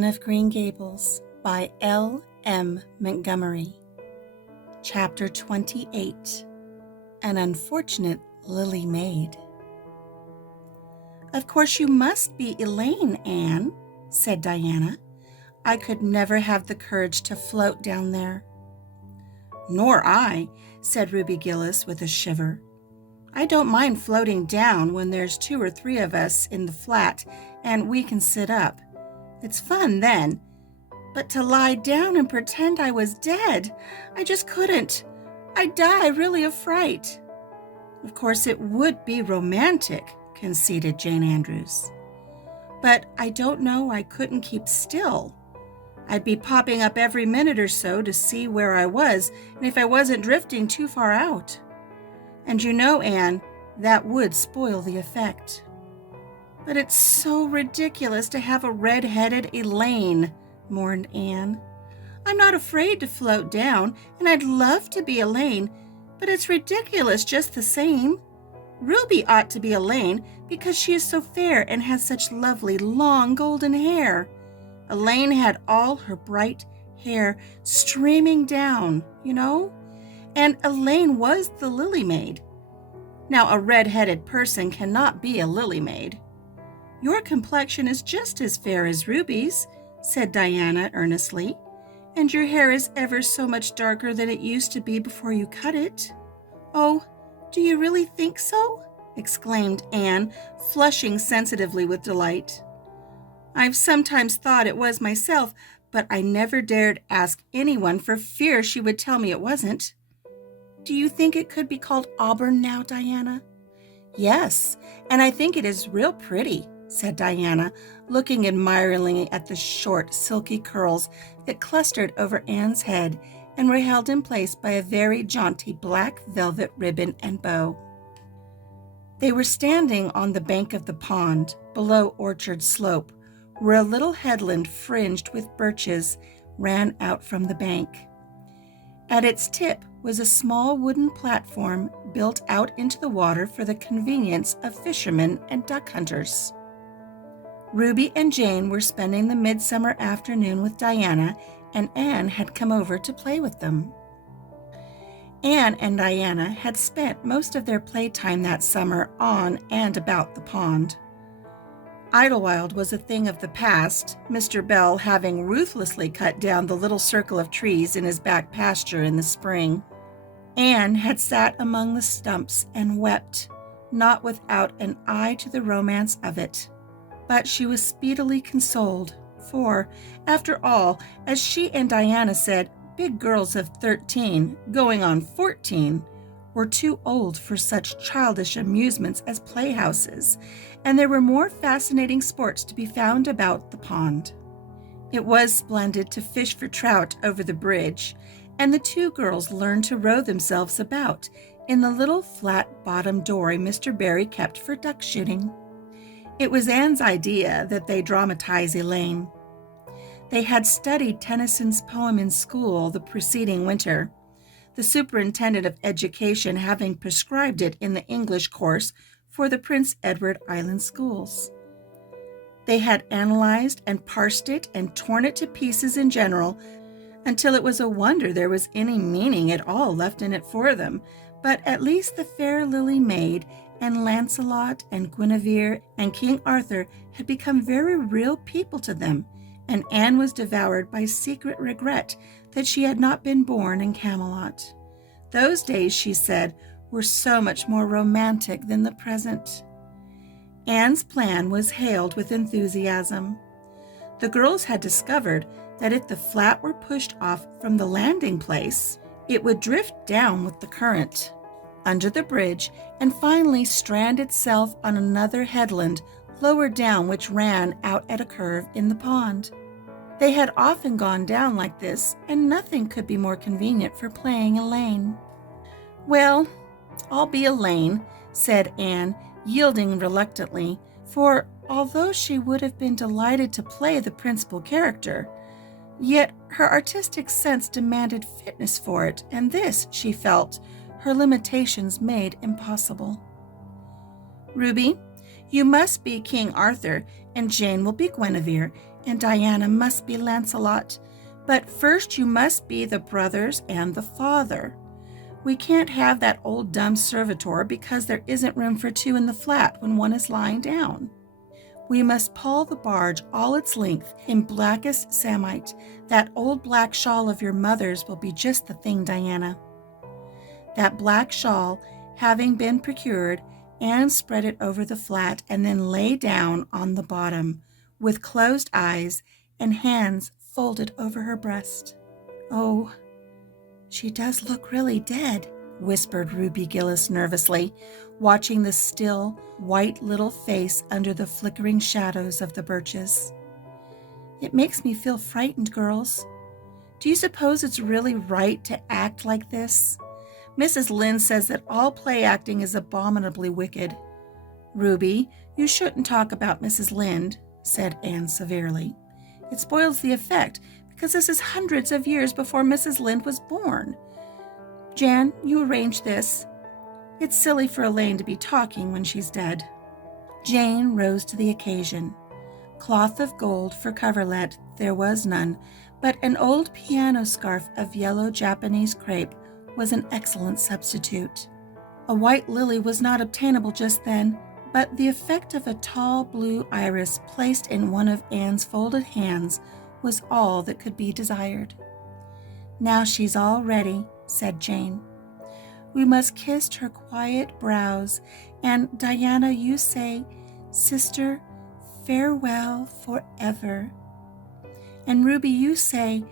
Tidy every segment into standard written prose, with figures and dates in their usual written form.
Anne of Green Gables by L. M. Montgomery. Chapter 28. An Unfortunate Lily Maid. "Of course you must be Elaine, Anne," said Diana. "I could never have the courage to float down there." "Nor I," said Ruby Gillis with a shiver. "I don't mind floating down when there's 2 or 3 of us in the flat and we can sit up. It's fun then. But to lie down and pretend I was dead, I just couldn't. I'd die really of fright." "Of course it would be romantic," conceded Jane Andrews. "But I don't know I couldn't keep still. I'd be popping up every minute or so to see where I was and if I wasn't drifting too far out. And you know, Anne, that would spoil the effect." "But it's so ridiculous to have a red-headed Elaine," mourned Anne. "I'm not afraid to float down, and I'd love to be Elaine, but it's ridiculous just the same. Ruby ought to be Elaine because she is so fair and has such lovely, long golden hair. Elaine had all her bright hair streaming down, you know, and Elaine was the lily maid. Now, a red-headed person cannot be a lily maid." "Your complexion is just as fair as Ruby's," said Diana earnestly, "and your hair is ever so much darker than it used to be before you cut it." "Oh, do you really think so?" exclaimed Anne, flushing sensitively with delight. "I've sometimes thought it was myself, but I never dared ask anyone for fear she would tell me it wasn't." "Do you think it could be called auburn now, Diana?" "Yes, and I think it is real pretty," said Diana, looking admiringly at the short, silky curls that clustered over Anne's head and were held in place by a very jaunty black velvet ribbon and bow. They were standing on the bank of the pond, below Orchard Slope, where a little headland fringed with birches ran out from the bank. At its tip was a small wooden platform built out into the water for the convenience of fishermen and duck hunters. Ruby and Jane were spending the midsummer afternoon with Diana, and Anne had come over to play with them. Anne and Diana had spent most of their playtime that summer on and about the pond. Idlewild was a thing of the past, Mr. Bell having ruthlessly cut down the little circle of trees in his back pasture in the spring. Anne had sat among the stumps and wept, not without an eye to the romance of it. But she was speedily consoled, for, after all, as she and Diana said, big girls of 13, going on 14, were too old for such childish amusements as playhouses, and there were more fascinating sports to be found about the pond. It was splendid to fish for trout over the bridge, and the 2 girls learned to row themselves about in the little flat-bottomed dory Mr. Barry kept for duck shooting. It was Anne's idea that they dramatize Elaine. They had studied Tennyson's poem in school the preceding winter, the superintendent of education having prescribed it in the English course for the Prince Edward Island schools. They had analyzed and parsed it and torn it to pieces in general until it was a wonder there was any meaning at all left in it for them, but at least the fair lily maid and Lancelot and Guinevere and King Arthur had become very real people to them, and Anne was devoured by secret regret that she had not been born in Camelot. Those days, she said, were so much more romantic than the present. Anne's plan was hailed with enthusiasm. The girls had discovered that if the flat were pushed off from the landing place, it would drift down with the current, under the bridge, and finally strand itself on another headland lower down, which ran out at a curve in the pond. They had often gone down like this, and nothing could be more convenient for playing Elaine. "Well, I'll be Elaine," said Anne, yielding reluctantly, for although she would have been delighted to play the principal character, yet her artistic sense demanded fitness for it, and this, she felt, her limitations made impossible. "Ruby, you must be King Arthur, and Jane will be Guinevere, and Diana must be Lancelot. But first you must be the brothers and the father. We can't have that old dumb servitor because there isn't room for two in the flat when one is lying down. We must pall the barge all its length in blackest samite. That old black shawl of your mother's will be just the thing, Diana. That black shawl, having been procured, Anne spread it over the flat and then lay down on the bottom, with closed eyes and hands folded over her breast. "Oh, she does look really dead," whispered Ruby Gillis nervously, watching the still, white little face under the flickering shadows of the birches. "It makes me feel frightened, girls. Do you suppose it's really right to act like this? Mrs. Lynde says that all play acting is abominably wicked." "Ruby, you shouldn't talk about Mrs. Lynde," said Anne severely. "It spoils the effect, because this is hundreds of years before Mrs. Lynde was born. Jan, you arrange this. It's silly for Elaine to be talking when she's dead." Jane rose to the occasion. Cloth of gold for coverlet there was none, but an old piano scarf of yellow Japanese crepe was an excellent substitute. A white lily was not obtainable just then, but the effect of a tall blue iris placed in one of Anne's folded hands was all that could be desired. "Now she's all ready," said Jane. "We must kiss her quiet brows, and Diana, you say, 'Sister, farewell forever.' And Ruby, you say,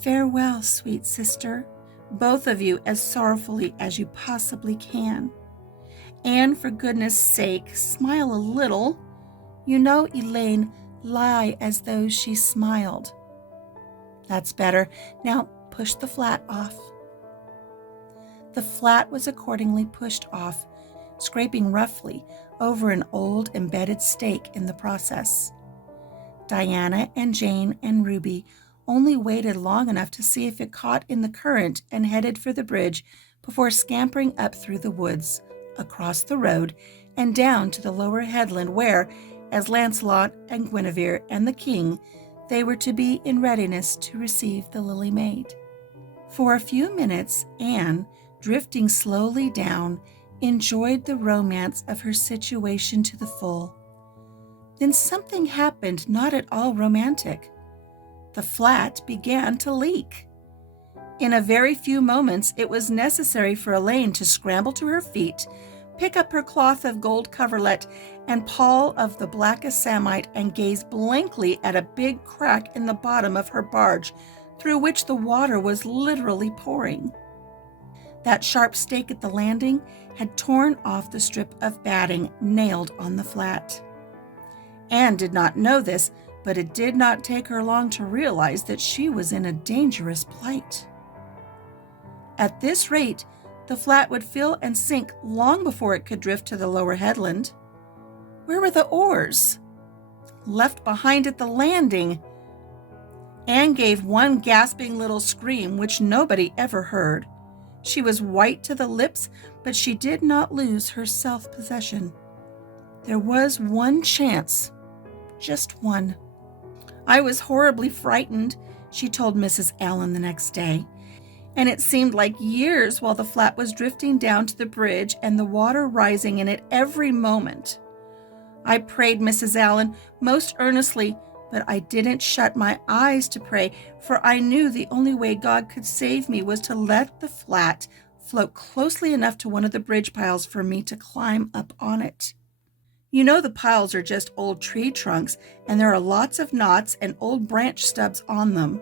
'Farewell, sweet sister,' both of you as sorrowfully as you possibly can. And for goodness sake, smile a little. You know Elaine lie as though she smiled. That's better. Now push the flat off." The flat was accordingly pushed off, scraping roughly over an old embedded stake in the process. Diana and Jane and Ruby only waited long enough to see if it caught in the current and headed for the bridge before scampering up through the woods, across the road, and down to the lower headland where, as Lancelot and Guinevere and the king, they were to be in readiness to receive the Lily Maid. For a few minutes, Anne, drifting slowly down, enjoyed the romance of her situation to the full. Then something happened not at all romantic. The flat began to leak. In a very few moments, it was necessary for Elaine to scramble to her feet, pick up her cloth of gold coverlet and pall of the blackest samite, and gaze blankly at a big crack in the bottom of her barge, through which the water was literally pouring. That sharp stake at the landing had torn off the strip of batting nailed on the flat. Anne did not know this, but it did not take her long to realize that she was in a dangerous plight. At this rate, the flat would fill and sink long before it could drift to the lower headland. Where were the oars? Left behind at the landing. Anne gave one gasping little scream which nobody ever heard. She was white to the lips, but she did not lose her self-possession. There was one chance, just one. "I was horribly frightened," she told Mrs. Allen the next day, "and it seemed like years while the flat was drifting down to the bridge and the water rising in it every moment. I prayed, Mrs. Allen, most earnestly, but I didn't shut my eyes to pray, for I knew the only way God could save me was to let the flat float closely enough to one of the bridge piles for me to climb up on it. You know the piles are just old tree trunks, and there are lots of knots and old branch stubs on them.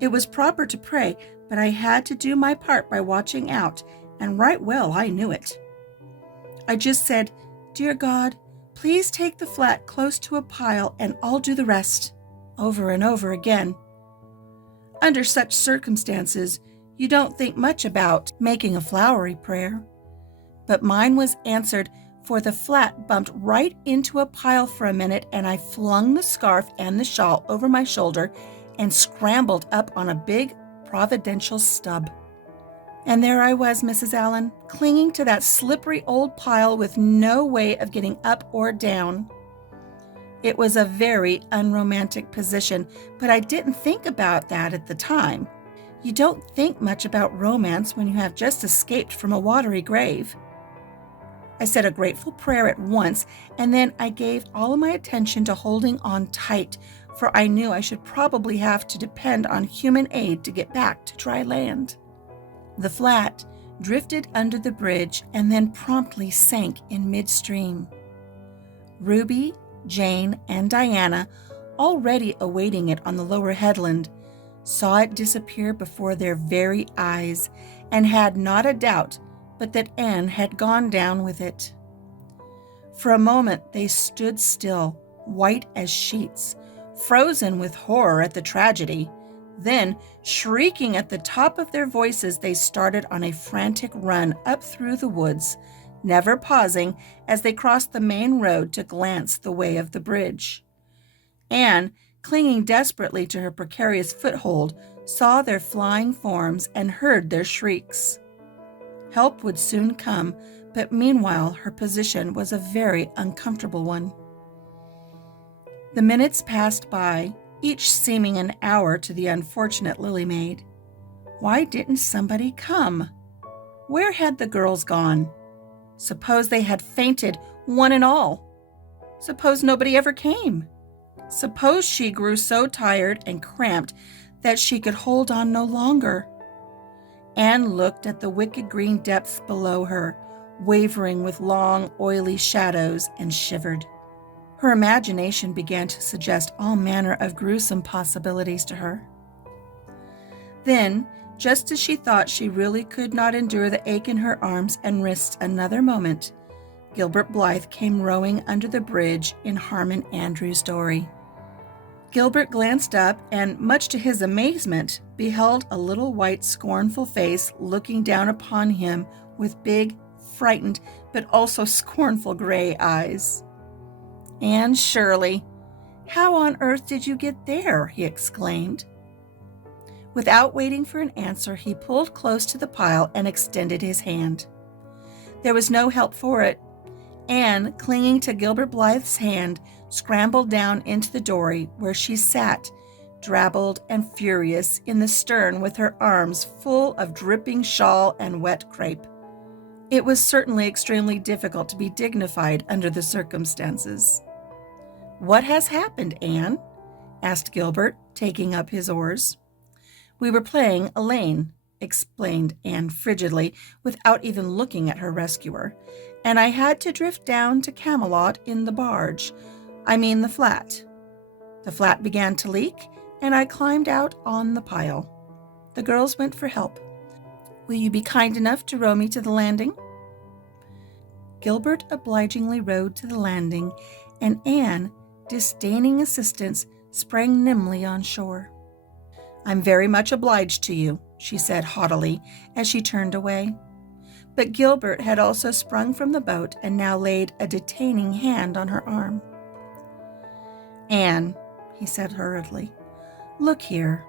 It was proper to pray, but I had to do my part by watching out, and right well I knew it. I just said, 'Dear God, please take the flat close to a pile and I'll do the rest,' over and over again. Under such circumstances, you don't think much about making a flowery prayer. But mine was answered, for the flat bumped right into a pile for a minute, and I flung the scarf and the shawl over my shoulder and scrambled up on a big providential stub. And there I was, Mrs. Allen, clinging to that slippery old pile with no way of getting up or down. It was a very unromantic position, but I didn't think about that at the time. You don't think much about romance when you have just escaped from a watery grave. I said a grateful prayer at once, and then I gave all of my attention to holding on tight, for I knew I should probably have to depend on human aid to get back to dry land. The flat drifted under the bridge and then promptly sank in midstream. Ruby, Jane, and Diana, already awaiting it on the lower headland, saw it disappear before their very eyes and had not a doubt but that Anne had gone down with it. For a moment they stood still, white as sheets, frozen with horror at the tragedy. Then, shrieking at the top of their voices, they started on a frantic run up through the woods, never pausing as they crossed the main road to glance the way of the bridge. Anne, clinging desperately to her precarious foothold, saw their flying forms and heard their shrieks. Help would soon come, but meanwhile her position was a very uncomfortable one. The minutes passed by, each seeming an hour to the unfortunate Lily Maid. Why didn't somebody come? Where had the girls gone? Suppose they had fainted, one and all. Suppose nobody ever came. Suppose she grew so tired and cramped that she could hold on no longer. Anne looked at the wicked green depths below her, wavering with long, oily shadows, and shivered. Her imagination began to suggest all manner of gruesome possibilities to her. Then, just as she thought she really could not endure the ache in her arms and wrists another moment, Gilbert Blythe came rowing under the bridge in Harmon Andrews' dory. Gilbert glanced up and, much to his amazement, beheld a little white, scornful face looking down upon him with big, frightened, but also scornful gray eyes. "Anne Shirley, how on earth did you get there?" he exclaimed. Without waiting for an answer, he pulled close to the pile and extended his hand. There was no help for it. Anne, clinging to Gilbert Blythe's hand, scrambled down into the dory, where she sat, drabbled and furious, in the stern with her arms full of dripping shawl and wet crepe. It was certainly extremely difficult to be dignified under the circumstances. "What has happened, Anne?" asked Gilbert, taking up his oars. "We were playing Elaine," explained Anne frigidly, without even looking at her rescuer, "and I had to drift down to Camelot in the barge. I mean the flat. The flat began to leak, and I climbed out on the pile. The girls went for help. Will you be kind enough to row me to the landing?" Gilbert obligingly rowed to the landing, and Anne, disdaining assistance, sprang nimbly on shore. "I'm very much obliged to you," she said haughtily as she turned away. But Gilbert had also sprung from the boat and now laid a detaining hand on her arm. "Anne," he said hurriedly, "look here.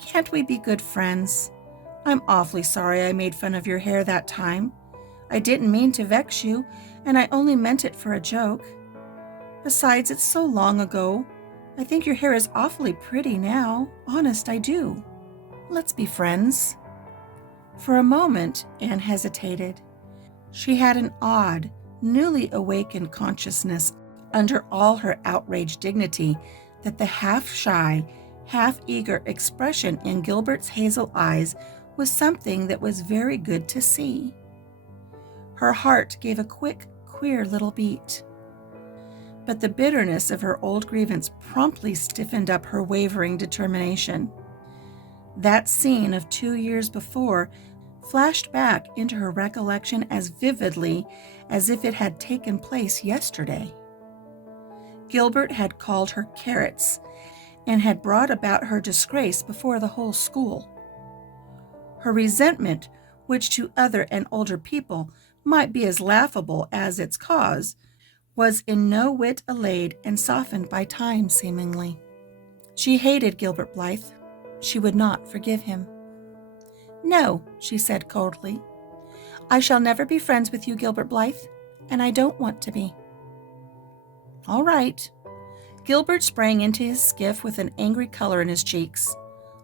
Can't we be good friends? I'm awfully sorry I made fun of your hair that time. I didn't mean to vex you, and I only meant it for a joke. Besides, it's so long ago. I think your hair is awfully pretty now. Honest, I do. Let's be friends." For a moment, Anne hesitated. She had an odd, newly awakened consciousness, under all her outraged dignity, that the half-shy, half-eager expression in Gilbert's hazel eyes was something that was very good to see. Her heart gave a quick, queer little beat. But the bitterness of her old grievance promptly stiffened up her wavering determination. That scene of 2 years before flashed back into her recollection as vividly as if it had taken place yesterday. Gilbert had called her carrots and had brought about her disgrace before the whole school. Her resentment, which to other and older people might be as laughable as its cause, was in no whit allayed and softened by time, seemingly. She hated Gilbert Blythe. She would not forgive him. "No," she said coldly. "I shall never be friends with you, Gilbert Blythe, and I don't want to be." "All right. Gilbert sprang into his skiff with an angry color in his cheeks.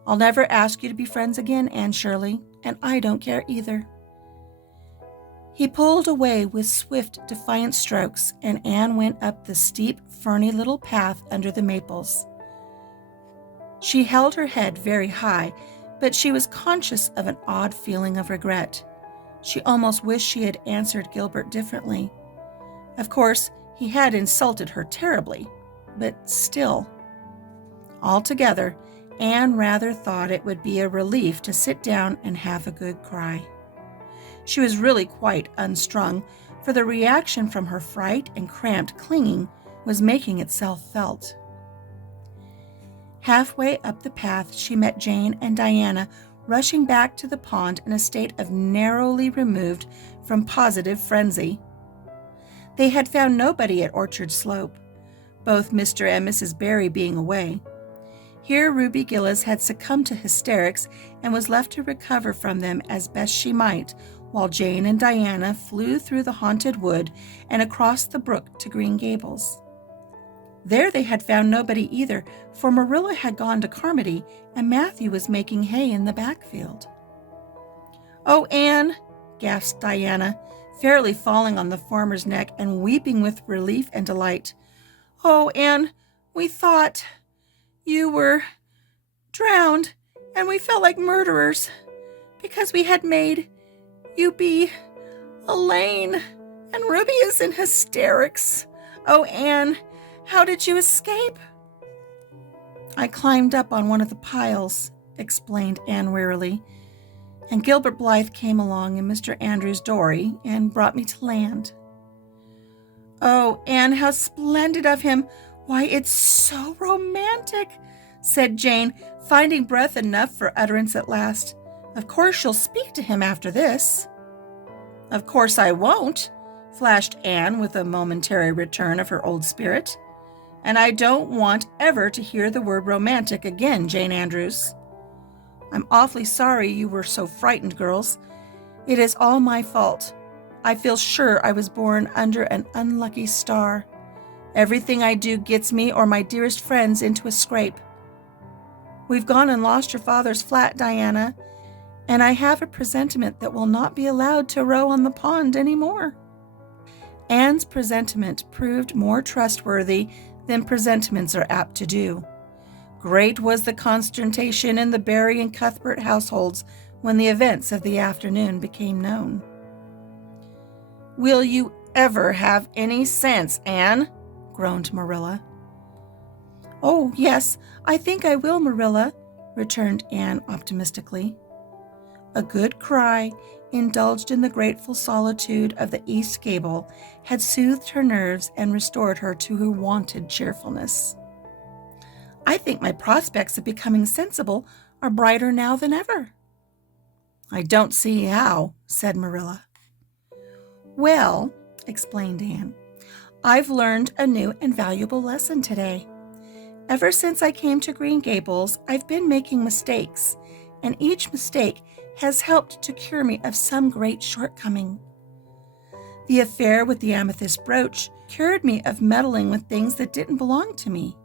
"I'll never ask you to be friends again, Anne Shirley, and I don't care either." He pulled away with swift, defiant strokes, and Anne went up the steep, ferny little path under the maples. She held her head very high, but she was conscious of an odd feeling of regret. She almost wished she had answered Gilbert differently. Of course, he had insulted her terribly, but still. Altogether, Anne rather thought it would be a relief to sit down and have a good cry. She was really quite unstrung, for the reaction from her fright and cramped clinging was making itself felt. Halfway up the path, she met Jane and Diana rushing back to the pond in a state of narrowly removed from positive frenzy. They had found nobody at Orchard Slope, both Mr. and Mrs. Barry being away. Here Ruby Gillis had succumbed to hysterics and was left to recover from them as best she might, while Jane and Diana flew through the haunted wood and across the brook to Green Gables. There they had found nobody either, for Marilla had gone to Carmody and Matthew was making hay in the backfield. "Oh, Anne," gasped Diana, fairly falling on the farmer's neck and weeping with relief and delight. "Oh, Anne, we thought you were drowned, and we felt like murderers because we had made you be Elaine, and Ruby is in hysterics. Oh, Anne, how did you escape?" "I climbed up on one of the piles," explained Anne wearily, "and Gilbert Blythe came along in Mr. Andrew's dory and brought me to land." "Oh, Anne, how splendid of him! Why, it's so romantic," said Jane, finding breath enough for utterance at last. "Of course you'll speak to him after this." "Of course I won't," flashed Anne with a momentary return of her old spirit. "And I don't want ever to hear the word romantic again, Jane Andrews. I'm awfully sorry you were so frightened, girls. It is all my fault. I feel sure I was born under an unlucky star. Everything I do gets me or my dearest friends into a scrape. We've gone and lost your father's flat, Diana, and I have a presentiment that we'll not be allowed to row on the pond any more." Anne's presentiment proved more trustworthy than presentiments are apt to do. Great was the consternation in the Barry and Cuthbert households when the events of the afternoon became known. "Will you ever have any sense, Anne?" groaned Marilla. "Oh, yes, I think I will, Marilla," returned Anne optimistically. A good cry, indulged in the grateful solitude of the east gable, had soothed her nerves and restored her to her wonted cheerfulness. "I think my prospects of becoming sensible are brighter now than ever." "I don't see how," said Marilla. "Well," explained Anne, "I've learned a new and valuable lesson today. Ever since I came to Green Gables, I've been making mistakes, and each mistake has helped to cure me of some great shortcoming. The affair with the amethyst brooch cured me of meddling with things that didn't belong to me.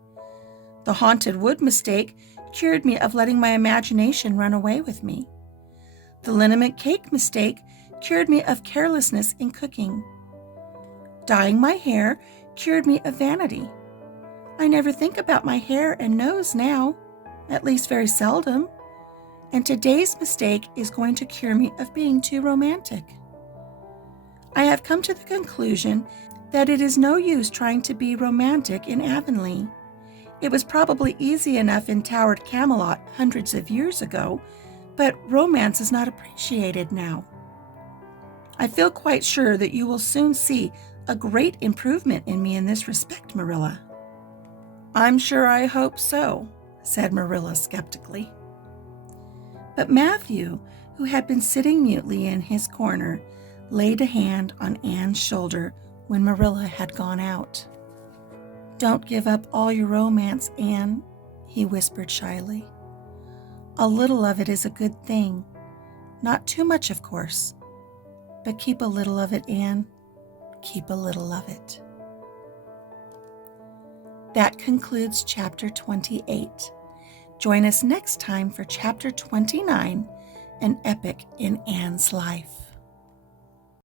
The haunted wood mistake cured me of letting my imagination run away with me. The liniment cake mistake cured me of carelessness in cooking. Dyeing my hair cured me of vanity. I never think about my hair and nose now, at least very seldom. And today's mistake is going to cure me of being too romantic. I have come to the conclusion that it is no use trying to be romantic in Avonlea. It was probably easy enough in towered Camelot hundreds of years ago, but romance is not appreciated now. I feel quite sure that you will soon see a great improvement in me in this respect, Marilla." "I'm sure I hope so," said Marilla skeptically. But Matthew, who had been sitting mutely in his corner, laid a hand on Anne's shoulder when Marilla had gone out. "Don't give up all your romance, Anne," he whispered shyly. "A little of it is a good thing. Not too much, of course. But keep a little of it, Anne. Keep a little of it." That concludes Chapter 28. Join us next time for Chapter 29, An Epic in Anne's Life.